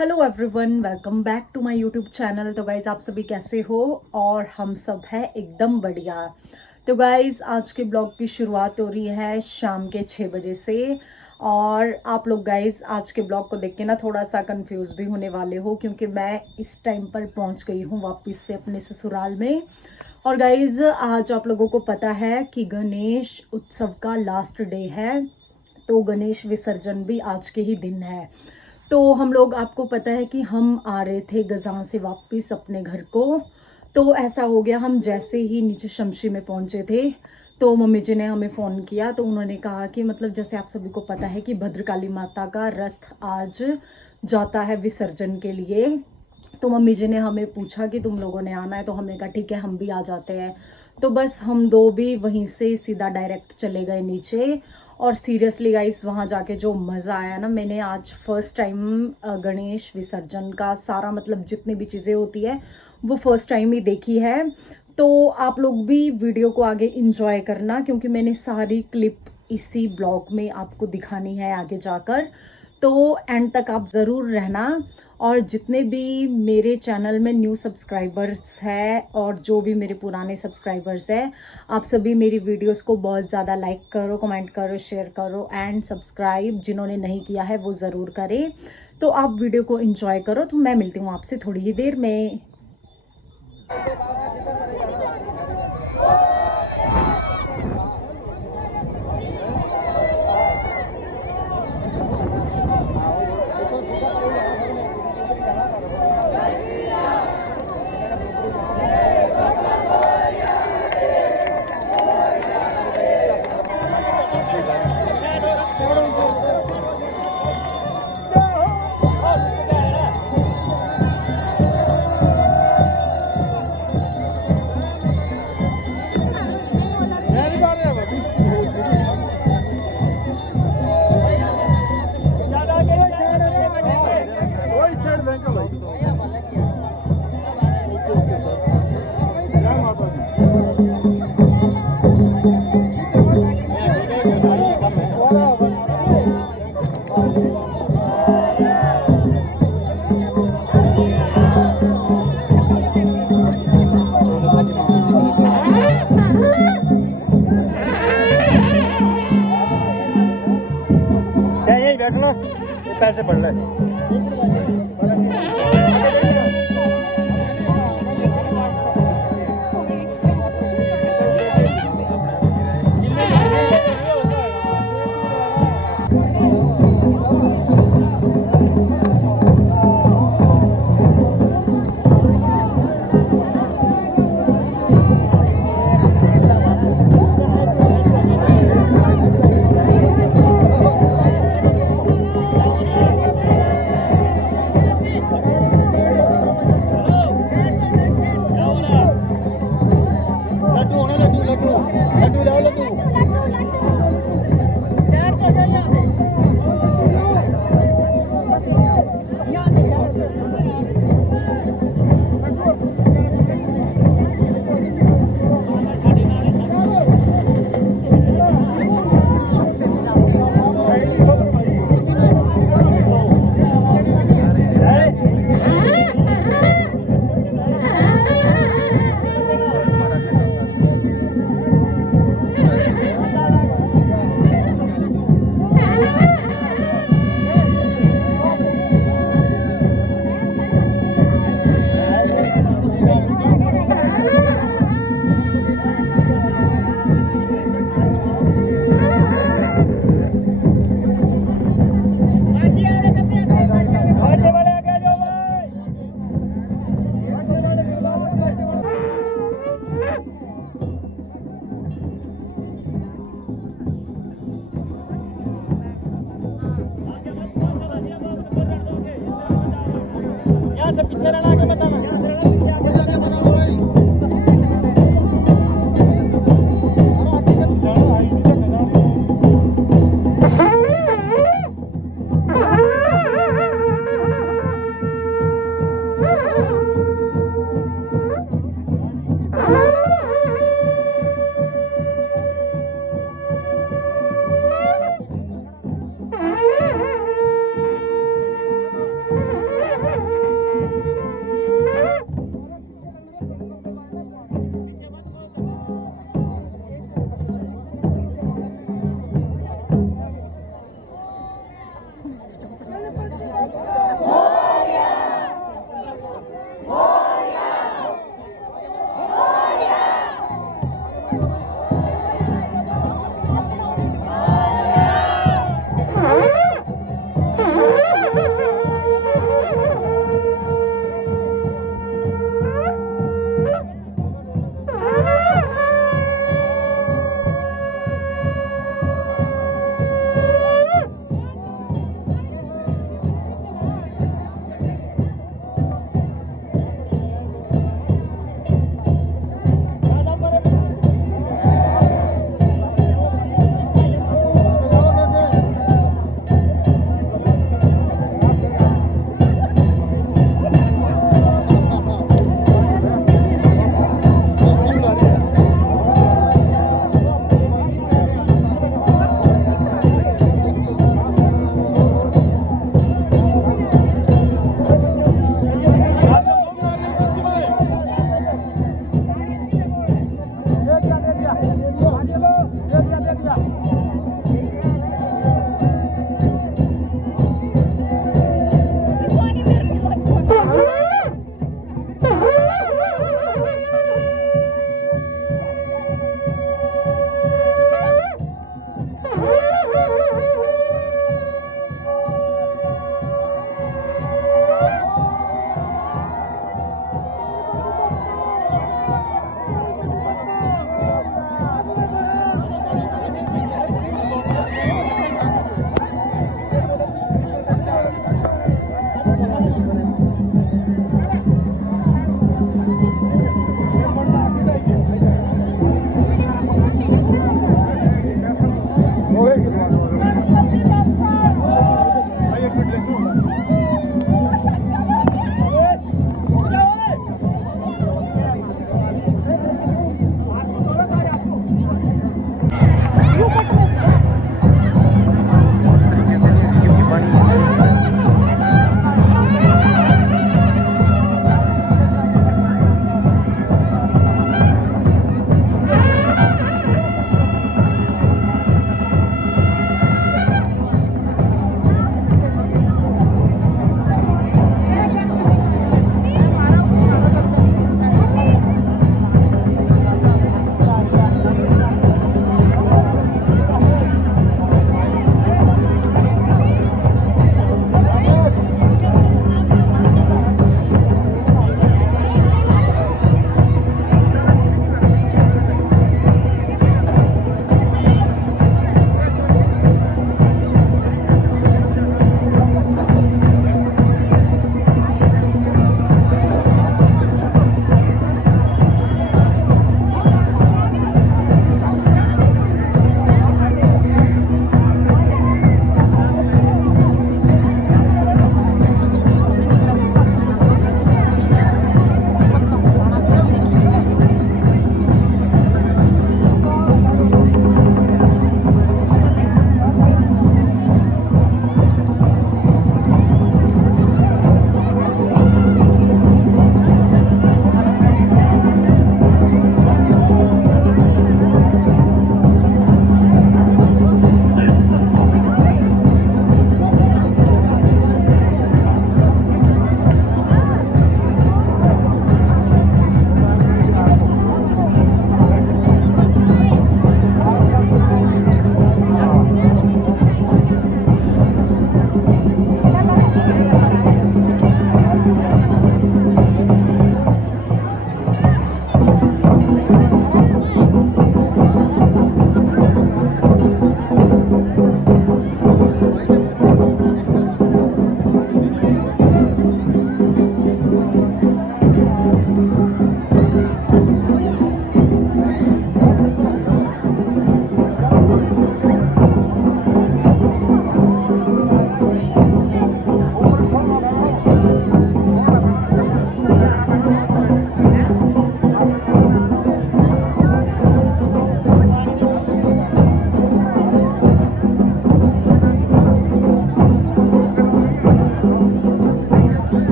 Hello everyone, welcome back to my YouTube channel. तो guys आप सभी कैसे हो? और हम सब है एकदम बढ़िया। तो गाइज़ आज के ब्लॉग की शुरुआत हो रही है शाम के 6 बजे से। और आप लोग गाइज़ आज के ब्लॉग को देख के ना थोड़ा सा कंफ्यूज भी होने वाले हो, क्योंकि मैं इस टाइम पर पहुंच गई हूं वापस से अपने ससुराल में। और गाइज़ आज आप लोगों को पता है कि गणेश उत्सव का लास्ट डे है, तो गणेश विसर्जन भी आज के ही दिन है। तो हम लोग, आपको पता है कि हम आ रहे थे गजान से वापस अपने घर को। तो ऐसा हो गया, हम जैसे ही नीचे शमशी में पहुंचे थे तो मम्मी जी ने हमें फ़ोन किया। तो उन्होंने कहा कि मतलब जैसे आप सभी को पता है कि भद्रकाली माता का रथ आज जाता है विसर्जन के लिए। तो मम्मी जी ने हमें पूछा कि तुम लोगों ने आना है, तो हमने कहा ठीक है हम भी आ जाते हैं। तो बस हम दो भी वहीं से सीधा डायरेक्ट चले गए नीचे। और सीरियसली गाइस वहाँ जाके जो मज़ा आया ना, मैंने आज फर्स्ट टाइम गणेश विसर्जन का सारा मतलब जितनी भी चीज़ें होती है वो फर्स्ट टाइम ही देखी है। तो आप लोग भी वीडियो को आगे इंजॉय करना, क्योंकि मैंने सारी क्लिप इसी ब्लॉग में आपको दिखानी है आगे जाकर। तो एंड तक आप ज़रूर रहना। और जितने भी मेरे चैनल में न्यू सब्सक्राइबर्स हैं और जो भी मेरे पुराने सब्सक्राइबर्स हैं, आप सभी मेरी वीडियोस को बहुत ज़्यादा लाइक करो, कमेंट करो, शेयर करो एंड सब्सक्राइब जिन्होंने नहीं किया है वो ज़रूर करें। तो आप वीडियो को एंजॉय करो। तो मैं मिलती हूँ आपसे थोड़ी ही देर में। बैठना पैसे पड़ रहे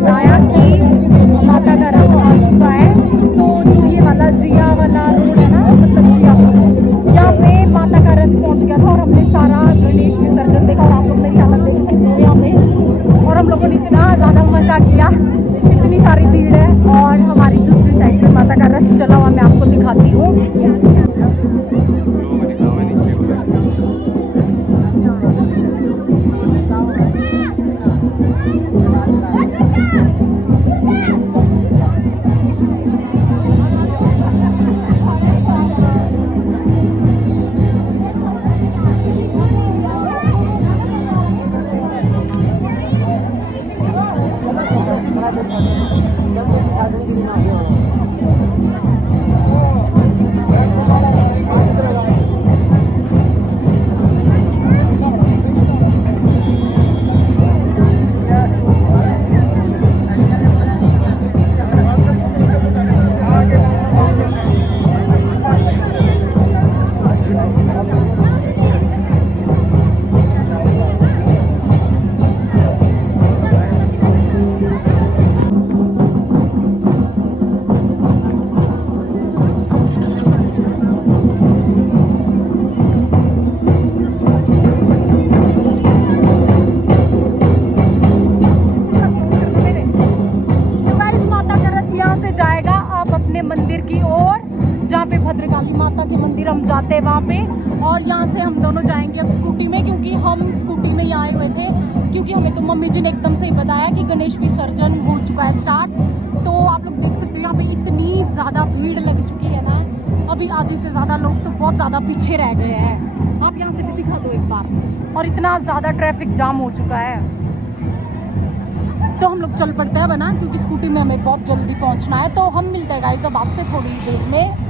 बताया कि माता का रथ आ चुका है। तो जो ये वाला जिया वाला रोड है ना, मतलब जिया यहाँ पे माता का रथ पहुंच गया था और हमने सारा गणेश विसर्जन देखा और आप लोग मेरी हालत देख सकते हो यहाँ पे। और हम लोगों ने इतना ज़्यादा मज़ा किया, इतनी सारी भीड़ है। और हमारी दूसरी साइड में माता का रथ चला हुआ, मैं आपको दिखाती हूँ। मंदिर की ओर, जहाँ पे भद्रकाली माता के मंदिर हम जाते हैं वहाँ पे। और यहाँ से हम दोनों जाएंगे अब स्कूटी में, क्योंकि हम स्कूटी में ही आए हुए थे, क्योंकि हमें तो मम्मी जी ने एकदम से ही बताया कि गणेश विसर्जन हो चुका है स्टार्ट। तो आप लोग देख सकते हो यहाँ पे इतनी ज़्यादा भीड़ लग चुकी है ना, अभी आधे से ज़्यादा लोग तो बहुत ज़्यादा पीछे रह गए हैं। आप यहाँ से भी दिखा दो एक बार। और इतना ज़्यादा ट्रैफिक जाम हो चुका है, तो हम लोग चल पड़ते हैं बना, क्योंकि स्कूटी में हमें बहुत जल्दी पहुंचना है। तो हम मिलते हैं गाइस अब आपसे थोड़ी देर में।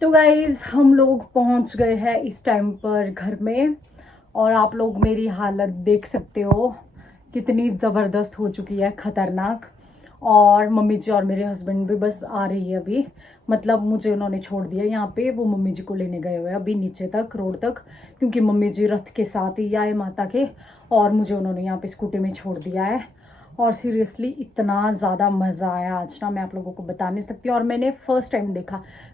तो गाइस हम लोग पहुंच गए हैं इस टाइम पर घर में, और आप लोग मेरी हालत देख सकते हो कितनी ज़बरदस्त हो चुकी है, खतरनाक। और मम्मी जी और मेरे हस्बैंड भी बस आ रही है अभी, मतलब मुझे उन्होंने छोड़ दिया यहाँ पे, वो मम्मी जी को लेने गए हुए हैं अभी नीचे तक रोड तक, क्योंकि मम्मी जी रथ के साथ ही आए माता के, और मुझे उन्होंने यहाँ पे स्कूटी में छोड़ दिया है। और सीरियसली इतना ज़्यादा मज़ा आया आज ना, मैं आप लोगों को बता नहीं सकती। और मैंने फर्स्ट टाइम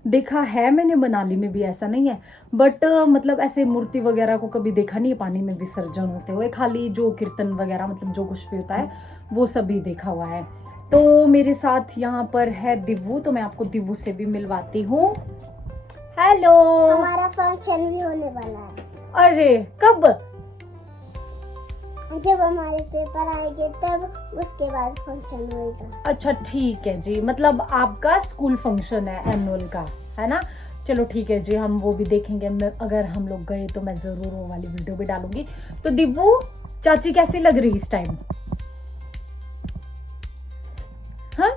देखा है मैंने मनाली में भी, ऐसा नहीं है, बट मतलब ऐसे मूर्ति वगैरह को कभी देखा नहीं है पानी में विसर्जन होते हुए, खाली जो कीर्तन वगैरह मतलब जो कुछ भी होता है वो सभी देखा हुआ है। तो मेरे साथ यहाँ पर है दिव्वू, तो मैं आपको दिव्वू से भी मिलवाती हूँ। हेलो। हमारा फंक्शन भी होने वाला है। अरे कब? जब हमारे पेपर आएंगे तब, उसके बाद फंक्शन होगा। अच्छा ठीक है जी, मतलब आपका स्कूल फंक्शन है एनुअल का, है ना? चलो ठीक है जी, हम वो भी देखेंगे। अगर हम लोग गए तो मैं ज़रूर वो वाली वीडियो भी डालूंगी। तो दिव्वू चाची कैसी लग रही इस टाइम? हाँ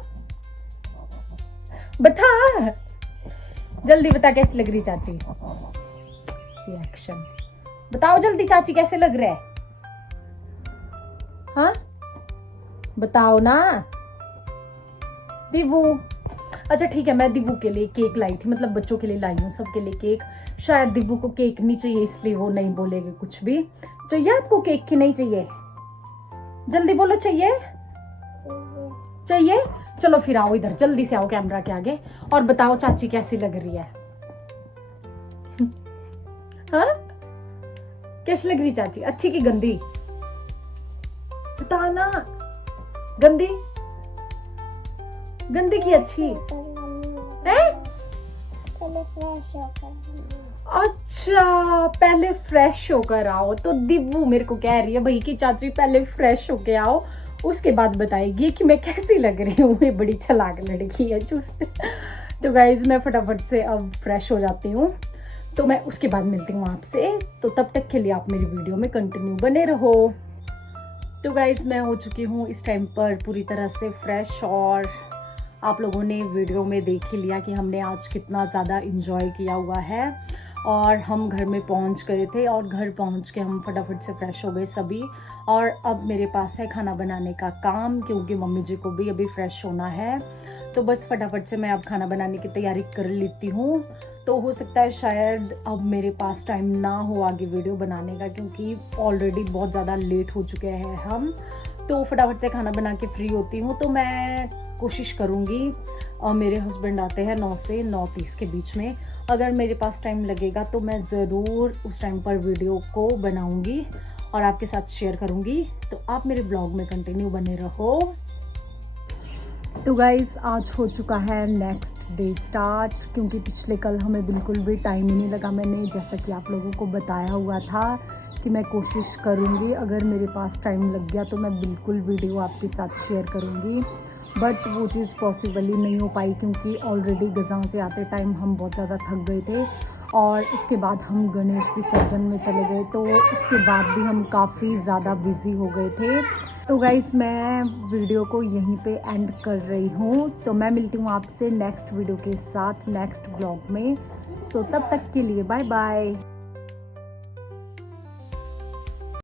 बता, जल्दी बता कैसी लग रही चाची। रिएक्शन बताओ जल्दी, चाची कैसे लग रहा है? हाँ बताओ ना दिव्वू। अच्छा ठीक है, मैं दिव्वू के लिए केक लाई थी, मतलब बच्चों के लिए लाई हूँ, सबके लिए केक। शायद दिव्वू को केक नहीं चाहिए, इसलिए वो नहीं बोलेगी कुछ भी। चाहिए आपको केक की नहीं चाहिए? जल्दी बोलो, चाहिए? चाहिए? चलो फिर आओ इधर, जल्दी से आओ कैमरा के आगे, और बताओ चाची कैसी लग रही है। हाँ कैसी लग रही चाची? अच्छी की गंदी? बताना। गंदी? गंदी की अच्छी है? पहले फ्रेश होकर। अच्छा पहले फ्रेश होकर आओ। तो दिव्वू मेरे को कह रही है भाई कि चाची पहले फ्रेश होके आओ, उसके बाद बताएगी कि मैं कैसी लग रही हूँ। मैं बड़ी चालाक लड़की है चुस्त। तो गाइज मैं फटाफट से अब फ्रेश हो जाती हूँ, तो मैं उसके बाद मिलती हूँ आपसे। तो तब तक के लिए आप मेरी वीडियो में कंटिन्यू बने रहो। तो गाइज मैं हो चुकी हूँ इस टाइम पर पूरी तरह से फ्रेश, और आप लोगों ने वीडियो में देख ही लिया कि हमने आज कितना ज़्यादा इंजॉय किया हुआ है। और हम घर में पहुंच गए थे, और घर पहुंच के हम फटाफट से फ्रेश हो गए सभी। और अब मेरे पास है खाना बनाने का काम, क्योंकि मम्मी जी को भी अभी फ्रेश होना है। तो बस फटाफट से मैं अब खाना बनाने की तैयारी कर लेती हूँ। तो हो सकता है शायद अब मेरे पास टाइम ना हो आगे वीडियो बनाने का, क्योंकि ऑलरेडी बहुत ज़्यादा लेट हो चुके हैं हम। तो फटाफट से खाना बना के फ्री होती हूँ। तो मैं कोशिश करूँगी, मेरे हस्बैंड आते हैं 9 से 9:30 के बीच में, अगर मेरे पास टाइम लगेगा तो मैं ज़रूर उस टाइम पर वीडियो को बनाऊँगी और आपके साथ शेयर करूँगी। तो आप मेरे ब्लॉग में कंटिन्यू बने रहो। तो गाइज़ आज हो चुका है नेक्स्ट डे स्टार्ट, क्योंकि पिछले कल हमें बिल्कुल भी टाइम ही नहीं लगा। मैंने जैसा कि आप लोगों को बताया हुआ था कि मैं कोशिश करूँगी, अगर मेरे पास टाइम लग गया तो मैं बिल्कुल वीडियो आपके साथ शेयर करूँगी, बट वो चीज़ पॉसिबल ही नहीं हो पाई, क्योंकि ऑलरेडी गज़ां से आते टाइम हम बहुत ज़्यादा थक गए थे और उसके बाद हम गणेश विसर्जन में चले गए, तो उसके बाद भी हम काफ़ी ज़्यादा बिज़ी हो गए थे। तो गाइस मैं वीडियो को यहीं पे एंड कर रही हूँ। तो मैं मिलती हूँ आपसे नेक्स्ट वीडियो के साथ नेक्स्ट ब्लॉग में। सो तब तक के लिए बाय बाय।